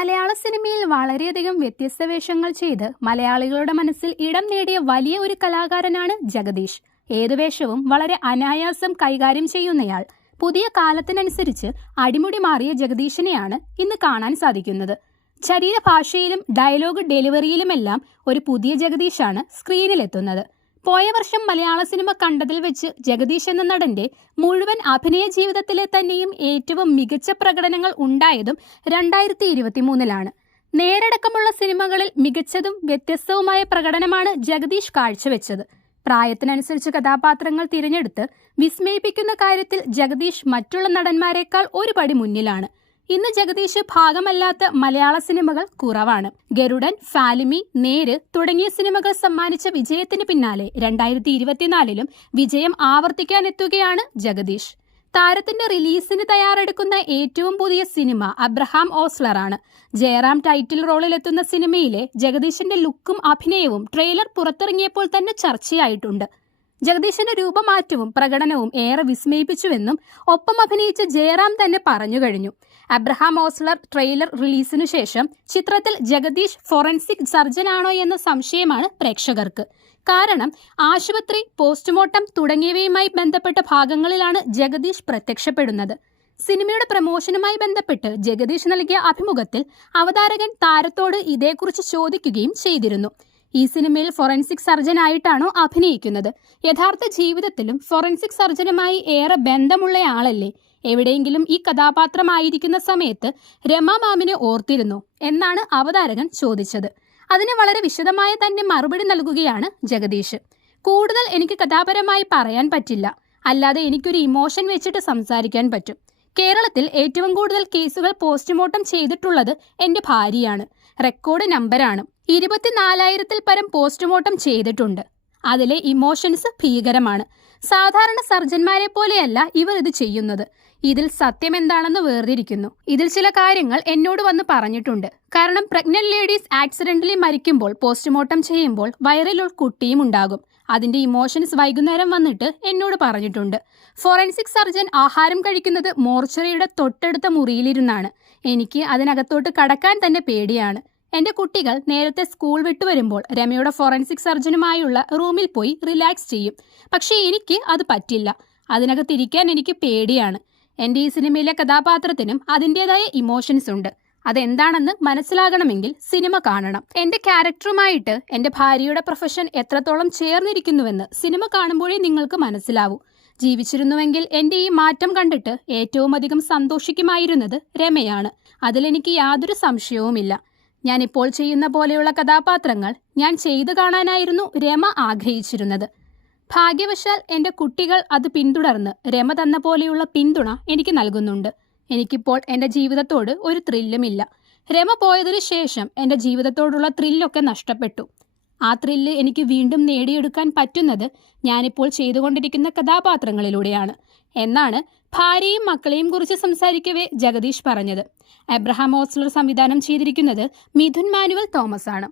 മലയാള സിനിമയിൽ വളരെയധികം വ്യത്യസ്ത വേഷങ്ങൾ ചെയ്ത് മലയാളികളുടെ മനസ്സിൽ ഇടം നേടിയ വലിയ ഒരു കലാകാരനാണ് ജഗദീഷ്. ഏതു വേഷവും വളരെ അനായാസം കൈകാര്യം ചെയ്യുന്നയാൾ. പുതിയ കാലത്തിനനുസരിച്ച് അടിമുടി മാറിയ ജഗദീഷിനെയാണ് ഇന്ന് കാണാൻ സാധിക്കുന്നത്. ശരീരഭാഷയിലും ഡയലോഗ് ഡെലിവറിയിലുമെല്ലാം ഒരു പുതിയ ജഗദീഷാണ് സ്ക്രീനിലെത്തുന്നത്. പോയ വർഷം മലയാള സിനിമ കണ്ടതിൽ വെച്ച് ജഗദീഷ് എന്ന നടന്റെ മുഴുവൻ അഭിനയ ജീവിതത്തിലെ തന്നെയും ഏറ്റവും മികച്ച പ്രകടനങ്ങൾ ഉണ്ടായതും 2023-ലാണ്. നേരടക്കമുള്ള സിനിമകളിൽ മികച്ചതും വ്യത്യസ്തവുമായ പ്രകടനമാണ് ജഗദീഷ് കാഴ്ചവെച്ചത്. പ്രായത്തിനനുസരിച്ച് കഥാപാത്രങ്ങൾ തിരഞ്ഞെടുത്ത് വിസ്മയിപ്പിക്കുന്ന കാര്യത്തിൽ ജഗദീഷ് മറ്റുള്ള നടന്മാരെക്കാൾ ഒരു പടി മുന്നിലാണ്. ഇന്ന് ജഗദീഷ് ഭാഗമല്ലാത്ത മലയാള സിനിമകൾ കുറവാണ്. ഗരുഡൻ, ഫാലിമി, നേര് തുടങ്ങിയ സിനിമകൾ സമ്മാനിച്ച വിജയത്തിന് പിന്നാലെ 2024-ലും വിജയം ആവർത്തിക്കാനെത്തുകയാണ് ജഗദീഷ്. താരത്തിന്റെ റിലീസിന് തയ്യാറെടുക്കുന്ന ഏറ്റവും പുതിയ സിനിമ അബ്രഹാം ഓസ്ലറാണ്. ജയറാം ടൈറ്റിൽ റോളിലെത്തുന്ന സിനിമയിലെ ജഗദീഷിന്റെ ലുക്കും അഭിനയവും ട്രെയിലർ പുറത്തിറങ്ങിയപ്പോൾ തന്നെ ചർച്ചയായിട്ടുണ്ട്. ജഗദീഷിന്റെ രൂപമാറ്റവും പ്രകടനവും ഏറെ വിസ്മയിപ്പിച്ചുവെന്നും ഒപ്പം അഭിനയിച്ച ജയറാം തന്നെ പറഞ്ഞു കഴിഞ്ഞു. അബ്രഹാം ഓസ്ലർ ട്രെയിലർ റിലീസിനു ശേഷം ചിത്രത്തിൽ ജഗദീഷ് ഫോറൻസിക് സർജനാണോ എന്ന സംശയമാണ് പ്രേക്ഷകർക്ക്. കാരണം ആശുപത്രി, പോസ്റ്റ്മോർട്ടം തുടങ്ങിയവയുമായി ബന്ധപ്പെട്ട ഭാഗങ്ങളിലാണ് ജഗദീഷ് പ്രത്യക്ഷപ്പെടുന്നത്. സിനിമയുടെ പ്രമോഷനുമായി ബന്ധപ്പെട്ട് ജഗദീഷ് നൽകിയ അഭിമുഖത്തിൽ അവതാരകൻ താരത്തോട് ഇതേക്കുറിച്ച് ചോദിക്കുകയും ചെയ്തിരുന്നു. ഈ സിനിമയിൽ ഫോറൻസിക് സർജനായിട്ടാണോ അഭിനയിക്കുന്നത്? യഥാർത്ഥ ജീവിതത്തിലും ഫോറൻസിക് സർജനുമായി ഏറെ ബന്ധമുള്ളയാളല്ലേ? എവിടെയെങ്കിലും ഈ കഥാപാത്രമായിരിക്കുന്ന സമയത്ത് രമ മാമിനെ ഓർത്തിരുന്നു എന്നാണ് അവതാരകൻ ചോദിച്ചത്. അതിന് വളരെ വിശദമായ തന്നെ മറുപടി നൽകുകയാണ് ജഗദീഷ്. കൂടുതൽ എനിക്ക് കഥാപരമായി പറയാൻ പറ്റില്ല, അല്ലാതെ എനിക്കൊരു ഇമോഷൻ വെച്ചിട്ട് സംസാരിക്കാൻ പറ്റും. കേരളത്തിൽ ഏറ്റവും കൂടുതൽ കേസുകൾ പോസ്റ്റ്മോർട്ടം ചെയ്തിട്ടുള്ളത് എൻ്റെ ഭാര്യയാണ്. റെക്കോർഡ് നമ്പറാണ്. 24,000-ൽ പരം പോസ്റ്റ്മോർട്ടം ചെയ്തിട്ടുണ്ട്. അതിലെ ഇമോഷൻസ് ഭീകരമാണ്. സാധാരണ സർജന്മാരെ പോലെയല്ല ഇവർ ഇത് ചെയ്യുന്നത്. ഇതിൽ സത്യം എന്താണെന്ന് വേർതിരിക്കുന്നു. ഇതിൽ ചില കാര്യങ്ങൾ എന്നോട് വന്ന് പറഞ്ഞിട്ടുണ്ട്. കാരണം പ്രഗ്നന്റ് ലേഡീസ് ആക്സിഡന്റലി മരിക്കുമ്പോൾ പോസ്റ്റ്മോർട്ടം ചെയ്യുമ്പോൾ വയറിലൊരു കുട്ടിയും ഉണ്ടാകും. അതിന്റെ ഇമോഷൻസ് വൈകുന്നേരം വന്നിട്ട് എന്നോട് പറഞ്ഞിട്ടുണ്ട്. ഫോറൻസിക് സർജൻ ആഹാരം കഴിക്കുന്നത് മോർച്ചറിയുടെ തൊട്ടടുത്ത മുറിയിലിരുന്നാണ്. എനിക്ക് അതിനകത്തോട്ട് കടക്കാൻ തന്നെ പേടിയാണ്. എൻ്റെ കുട്ടികൾ നേരത്തെ സ്കൂൾ വിട്ടു വരുമ്പോൾ രമയുടെ ഫോറൻസിക് സർജനുമായുള്ള റൂമിൽ പോയി റിലാക്സ് ചെയ്യും. പക്ഷേ എനിക്ക് അത് പറ്റില്ല. അതിനകത്തിരിക്കാൻ എനിക്ക് പേടിയാണ്. എൻ്റെ ഈ സിനിമയിലെ കഥാപാത്രത്തിനും അതിൻ്റെതായ ഇമോഷൻസ് ഉണ്ട്. അതെന്താണെന്ന് മനസ്സിലാകണമെങ്കിൽ സിനിമ കാണണം. എൻ്റെ ക്യാരക്ടറുമായിട്ട് എൻ്റെ ഭാര്യയുടെ പ്രൊഫഷൻ എത്രത്തോളം ചേർന്നിരിക്കുന്നുവെന്ന് സിനിമ കാണുമ്പോഴേ നിങ്ങൾക്ക് മനസ്സിലാവൂ. ജീവിച്ചിരുന്നുവെങ്കിൽ എൻ്റെ ഈ മാറ്റം കണ്ടിട്ട് ഏറ്റവും അധികം സന്തോഷിക്കുമായിരുന്നത് രമയാണ്. അതിലെനിക്ക് യാതൊരു സംശയവുമില്ല. ഞാനിപ്പോൾ ചെയ്യുന്ന പോലെയുള്ള കഥാപാത്രങ്ങൾ ഞാൻ ചെയ്തു കാണാനായിരുന്നു രമ ആഗ്രഹിച്ചിരുന്നത്. ഭാഗ്യവശാൽ എൻ്റെ കുട്ടികൾ അത് പിന്തുടർന്ന് രമ തന്ന പോലെയുള്ള പിന്തുണ എനിക്ക് നൽകുന്നുണ്ട്. എനിക്കിപ്പോൾ എൻ്റെ ജീവിതത്തോട് ഒരു ത്രില്ലുമില്ല. രമ പോയതിനു ശേഷം എൻ്റെ ജീവിതത്തോടുള്ള ത്രില്ലൊക്കെ നഷ്ടപ്പെട്ടു. ആ ത്രില്ല് എനിക്ക് വീണ്ടും നേടിയെടുക്കാൻ പറ്റുന്നത് ഞാനിപ്പോൾ ചെയ്തുകൊണ്ടിരിക്കുന്ന കഥാപാത്രങ്ങളിലൂടെയാണ് എന്നാണ് ഭാര്യയും മക്കളെയും കുറിച്ച് സംസാരിക്കവേ ജഗദീഷ് പറഞ്ഞത്. അബ്രഹാം ഓസ്ലർ സംവിധാനം ചെയ്തിരിക്കുന്നത് മിഥുൻ മാനുവൽ തോമസ് ആണ്.